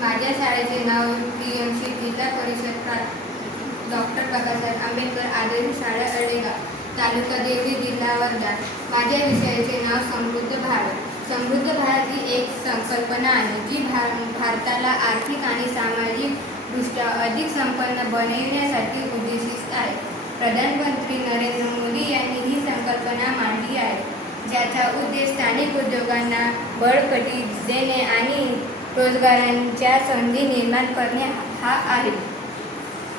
माझ्या शाळेचे नाव PMC जिल्हा परिषद डॉक्टर बाबासाहेब आंबेडकर आदर्श शाळा अडेगाव, तालुका देवळी, जिल्हा वर्धा. माझ्या विषयाचे नाव समृद्ध भारत. समृद्ध भारत ही एक संकल्पना आहे जी भारताला आर्थिक आणि सामाजिकदृष्ट्या अधिक संपन्न बनविण्यासाठी उद्देशित आहे. प्रधानमंत्री नरेंद्र मोदी यांनी ही संकल्पना मांडली आहे, ज्याचा उद्देश स्थानिक उद्योगांना बळकटी देणे आणि रोजगारांच्या संधी निर्माण करणे हा आहे.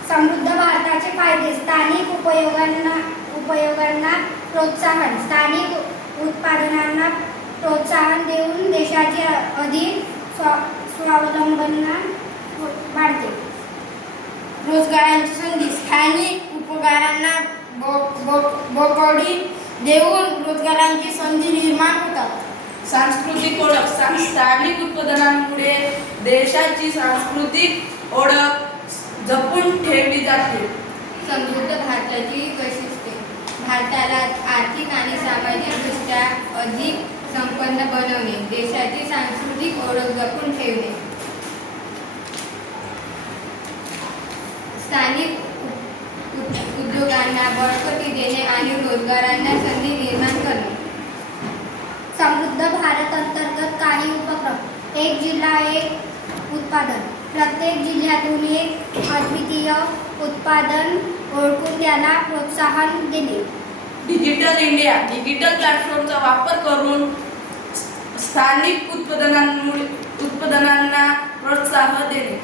समृद्ध भारताचे फायदे: स्थानिक उपयोगांना प्रोत्साहन, स्थानिक उत्पादनांना प्रोत्साहन देऊन देशाचे अधिक स्वावलंबन वाढते. रोजगारांची संधी, स्थानिक उपयोगांना बळकटी देऊन रोजगारांची संधी निर्माण होतात. सांस्कृतिक ओळख, स्थानिक उत्पादनांमुळे देशाची सांस्कृतिक ओळख जपून ठेवली जाते. समृद्ध भारताची वैशिष्ट्ये: भारताला आर्थिक आणि सामाजिकदृष्ट्या अधिक संपन्न बनवणे, देशाची सांस्कृतिक ओळख जपून ठेवणे, स्थानिक उद्योगांना बळकटी देणे आणि रोजगारांना संधी निर्माण करणे. समृद्ध भारत अंतर्गत काही उपक्रम: एक जिल्हा एक उत्पादन, प्रत्येक जिल्ह्यातून एक अद्वितीय उत्पादन ओळखून त्याला प्रोत्साहन देणे. डिजिटल इंडिया, डिजिटल प्लॅटफॉर्मचा वापर करून स्थानिक उत्पादनांना प्रोत्साहन देणे.